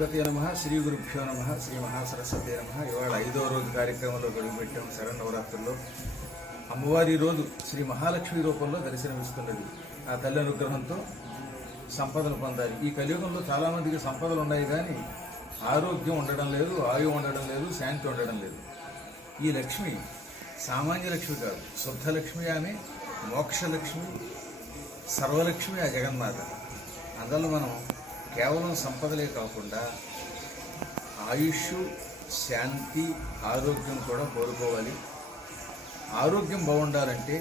గతి నమ శ్రీ గురుభ్యో నమ శ్రీ మహాసరస్వతి నమ. ఇవాళ ఐదో రోజు కార్యక్రమంలో గడుగుపెట్టాం శరణవరాత్రుల్లో అమ్మవారి రోజు శ్రీ మహాలక్ష్మి రూపంలో దర్శనమిస్తున్నది. ఆ తల్లి అనుగ్రహంతో సంపదలు పొందాలి. ఈ కలియుగంలో చాలామందికి సంపదలు ఉన్నాయి కానీ ఆరోగ్యం ఉండడం లేదు ఆయువు ఉండడం లేదు శాంతి ఉండడం లేదు. ఈ లక్ష్మి సామాన్య లక్ష్మి కాదు శుద్ధ లక్ష్మి ఆమె మోక్షలక్ష్మి సర్వలక్ష్మి ఆ జగన్మాత. అందులో మనం కేవలం సంపదలే కాకుండా ఆయుష్ శాంతి ఆరోగ్యం కూడా కోరుకోవాలి ఆరోగ్యం బాగుండాలంటే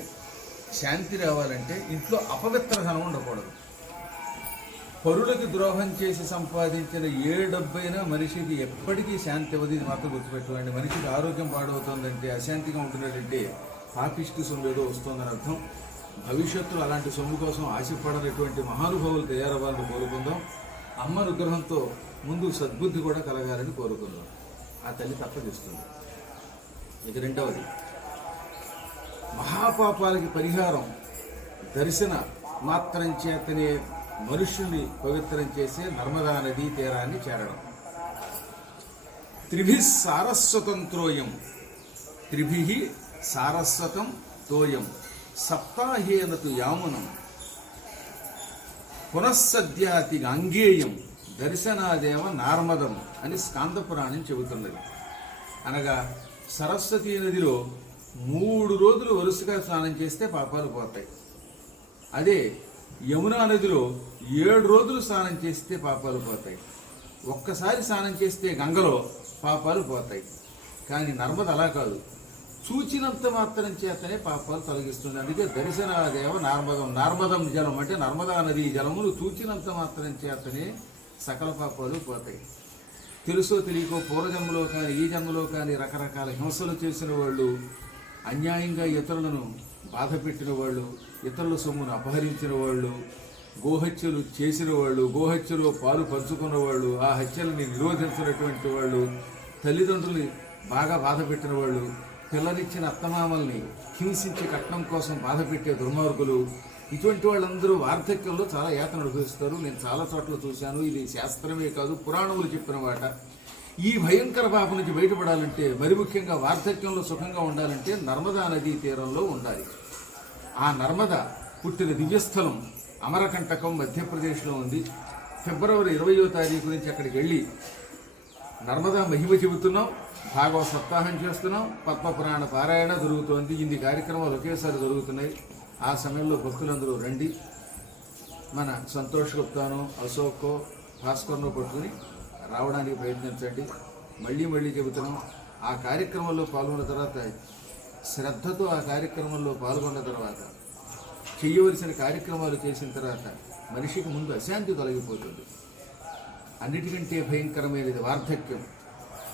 శాంతి రావాలంటే ఇంట్లో అపవిత్రధనం ఉండకూడదు. పరులకి ద్రోహం చేసి సంపాదించిన ఏ డబ్బైనా మనిషికి ఎప్పటికీ శాంతి ఇవ్వదు ఇది మాత్రం గుర్తుపెట్టుకోండి. మనిషికి ఆరోగ్యం పాడవుతోందంటే అశాంతిగా ఉంటున్నాడంటే పాపిష్టి సొమ్ము ఏదో వస్తుందని అర్థం. భవిష్యత్తులో అలాంటి సొమ్ము కోసం ఆశపడనటువంటి మహానుభావులు తయారవ్వాలని కోరుకుందాం. అమ్మ అనుగ్రహంతో ముందు సద్బుద్ధి కూడా కలగాలని కోరుకుందాం. ఆ తల్లి తప్పదిస్తుంది. ఇక రెండవది మహాపాపాలకి పరిహారం దర్శన మాత్రం చేతనే మనుష్యుని పవిత్రం చేసే నర్మదా నదీ తీరాన్ని చేరడం. త్రిభి సారస్వతం త్రోయం త్రిభి సారస్వతం తోయం సప్తాహేనతు యామునం పునఃసద్యాతి అంగేయం దర్శనాదేవ నార్మదం అని స్కాంద పురాణం చెబుతున్నది. అనగా సరస్వతీ నదిలో మూడు రోజులు వరుసగా స్నానం చేస్తే పాపాలు పోతాయి. అదే యమునా నదిలో ఏడు రోజులు స్నానం చేస్తే పాపాలు పోతాయి. ఒక్కసారి స్నానం చేస్తే గంగలో పాపాలు పోతాయి. కానీ నర్మద అలా కాదు. చూచినంత మాత్రం చేతనే పాపాలు తొలగిస్తుంది అందుకే దర్శనాదేవ నార్మదం. నార్మదం జలం అంటే నర్మదా నది జలమును చూచినంత మాత్రం చేతనే సకల పాపాలు పోతాయి. తెలుసో తెలియకో పూర్వజన్మలో కానీ ఈ జన్మలో కానీ రకరకాల హింసలు చేసిన వాళ్ళు అన్యాయంగా ఇతరులను బాధ పెట్టిన వాళ్ళు ఇతరుల సొమ్మును అపహరించిన వాళ్ళు గోహత్యలు చేసిన వాళ్ళు గోహత్యలో పాలు పంచుకున్న వాళ్ళు ఆ హత్యలని నిరోధించినటువంటి వాళ్ళు తల్లిదండ్రుల్ని బాగా బాధ పెట్టిన వాళ్ళు పిల్లనిచ్చిన అత్తమామల్ని హింసించి కట్నం కోసం బాధ పెట్టే దుర్మార్గులు ఇటువంటి వాళ్ళందరూ వార్ధక్యంలో చాలా యాతన అనుభవిస్తారు. నేను చాలా చోట్ల చూశాను. ఇది శాస్త్రమే కాదు పురాణములు చెప్పిన మాట. ఈ భయంకర పాప నుంచి బయటపడాలంటే మరి ముఖ్యంగా వార్ధక్యంలో సుఖంగా ఉండాలంటే నర్మదా నదీ తీరంలో ఉండాలి. ఆ నర్మద పుట్టిన దివ్యస్థలం అమరకంటకం మధ్యప్రదేశ్లో ఉంది. ఫిబ్రవరి ఇరవయో తారీఖు నుంచి అక్కడికి వెళ్ళి నర్మదా మహిమ చెబుతున్నాం. భాగవ సప్తాహం చేస్తున్నాం. పద్మపురాణ పారాయణ జరుగుతోంది. ఇన్ని కార్యక్రమాలు ఒకేసారి జరుగుతున్నాయి. ఆ సమయంలో భక్తులందరూ రండి. మన సంతోష్ గుప్తాను అశోక్కో భాస్కర్ను పట్టుకుని రావడానికి ప్రయత్నించండి. మళ్ళీ మళ్ళీ చెబుతున్నాం. ఆ కార్యక్రమంలో పాల్గొన్న తర్వాత శ్రద్ధతో ఆ కార్యక్రమంలో పాల్గొన్న తర్వాత చేయవలసిన కార్యక్రమాలు చేసిన తర్వాత మనిషికి ముందు అశాంతి తొలగిపోతుంది. అన్నిటికంటే భయంకరమైనది వార్ధక్యం.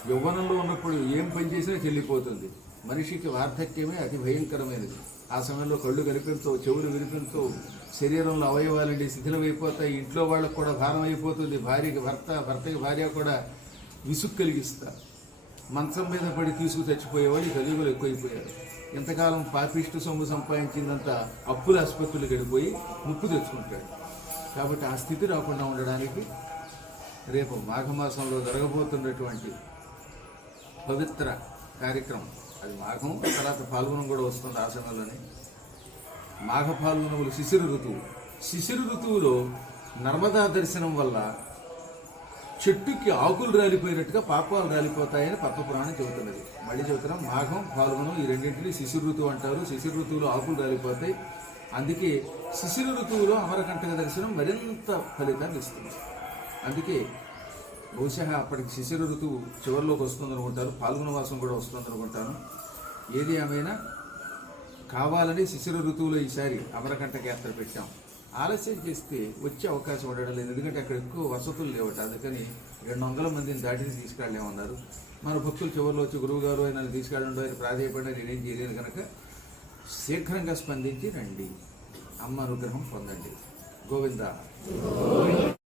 యవ్వనంలో ఉన్నప్పుడు ఏం పని చేసినా చెల్లిపోతుంది. మనిషికి వార్ధక్యమే అతి భయంకరమైనది. ఆ సమయంలో కళ్ళు కనిపించవు చెవులు వినిపించవు శరీరంలో అవయవాలండి శిథిలమైపోతాయి ఇంట్లో వాళ్ళకు కూడా భారం అయిపోతుంది భార్యకి భర్త భర్తకి భార్య కూడా విసుగు కలిగిస్తారు. మంచం మీద పడి తీసుకు చచ్చిపోయేవాళ్ళు ఈ కలియుగలు ఎక్కువైపోయారు. ఇంతకాలం పాపిష్టు సొమ్ము సంపాదించిందంతా అప్పుల ఆసుపత్రులు గడిపోయి ముప్పు తెచ్చుకుంటాడు కాబట్టి ఆ స్థితి రాకుండా ఉండడానికి రేపు మాఘమాసంలో జరగబోతున్నటువంటి పవిత్ర కార్యక్రమం. అది మాఘం తర్వాత పాల్గొనం కూడా వస్తుంది ఆ సమయంలోనే. మాఘ పాల్గొనములు శిశిర ఋతువు. శిశిర ఋతువులో నర్మదా దర్శనం వల్ల చెట్టుకి ఆకులు రాలిపోయినట్టుగా పాపాలు రాలిపోతాయని పద్మపురాణం చెబుతున్నది. మళ్ళీ చెబుతున్నాం మాఘం పాల్గొనం ఈ రెండింటిని శిశిర ఋతువు అంటారు. శిశిర ఋతువులో ఆకులు రాలిపోతాయి. అందుకే శిశిర ఋతువులో అమరకంటక దర్శనం మరింత ఫలితాన్ని ఇస్తుంది. అందుకే బహుశా అప్పటికి శిశిర ఋతువు చివరిలోకి వస్తుంది అనుకుంటారు పాల్గొన మాసం కూడా వస్తుంది అనుకుంటాను ఏది ఏమైనా కావాలని శిశిర ఋతువులో ఈసారి అమరకంటక యాత్ర పెట్టాం. ఆలస్యం చేస్తే వచ్చే అవకాశం ఉండడం లేదు. ఎందుకంటే అక్కడ ఎక్కువ వసతులు లేవట. అందుకని రెండు వందల మందిని దాటిని తీసుకెళ్ళలేమన్నారు. మన భక్తులు చివరిలో వచ్చి గురువు గారు ఆయన తీసుకెళ్ళండి ఆయన ప్రాధాయపడిన నేనేం చేయలేను కనుక శీఘ్రంగా స్పందించి రండి. అమ్మ అనుగ్రహం పొందండి. గోవింద.